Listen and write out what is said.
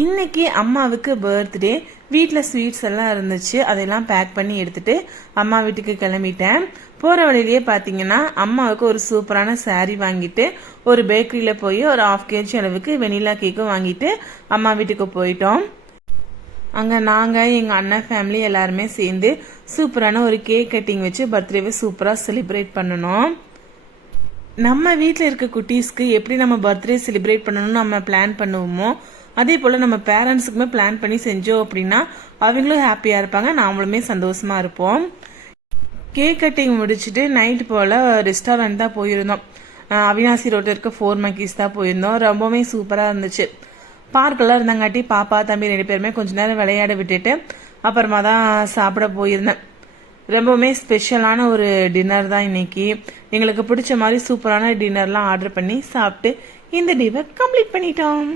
இன்னைக்கு அம்மாவுக்கு பர்த்டே. வீட்டில் ஸ்வீட்ஸ் எல்லாம் இருந்துச்சு, அதெல்லாம் பேக் பண்ணி எடுத்துட்டு அம்மா வீட்டுக்கு கிளம்பிட்டேன். போற வழியிலேயே பார்த்தீங்கன்னா அம்மாவுக்கு ஒரு சூப்பரான சாரீ வாங்கிட்டு ஒரு பேக்கரியில் போய் ஒரு 1/2 kg அளவுக்கு வெனிலா கேக்கும் வாங்கிட்டு அம்மா வீட்டுக்கு போயிட்டோம். அங்கே நாங்கள் எங்கள் அண்ணன் ஃபேமிலி எல்லாருமே சேர்ந்து சூப்பரான ஒரு கேக் கட்டிங் வச்சு பர்த்டேவை சூப்பராக செலிப்ரேட் பண்ணணும். நம்ம வீட்டில் இருக்க குட்டீஸ்க்கு எப்படி நம்ம பர்த்டே செலிப்ரேட் பண்ணணும்னு நம்ம பிளான் பண்ணுவோமோ, அதே போல் நம்ம பேரண்ட்ஸுக்குமே பிளான் பண்ணி செஞ்சோம் அப்படின்னா அவங்களும் ஹாப்பியாக இருப்பாங்க, நாமளுமே சந்தோஷமாக இருப்போம். கேக் கட்டிங் முடிச்சுட்டு நைட் போல் ரெஸ்டாரண்ட் தான் போயிருந்தோம். அவினாசி ரோட்டில் இருக்க 4 Monkeys தான் போயிருந்தோம். ரொம்பவுமே சூப்பராக இருந்துச்சு. பார்க்கெல்லாம் இருந்தாங்காட்டி பாப்பா தம்பி 2 பேருமே கொஞ்ச நேரம் விளையாட விட்டுட்டு அப்புறமா தான் சாப்பிட போயிருந்தேன். ரொம்பவுமே ஸ்பெஷலான ஒரு டின்னர் தான் இன்னைக்கு. எங்களுக்கு பிடிச்ச மாதிரி சூப்பரான டின்னர்லாம் ஆர்டர் பண்ணி சாப்பிட்டு இந்த டேவை கம்ப்ளீட் பண்ணிட்டோம்.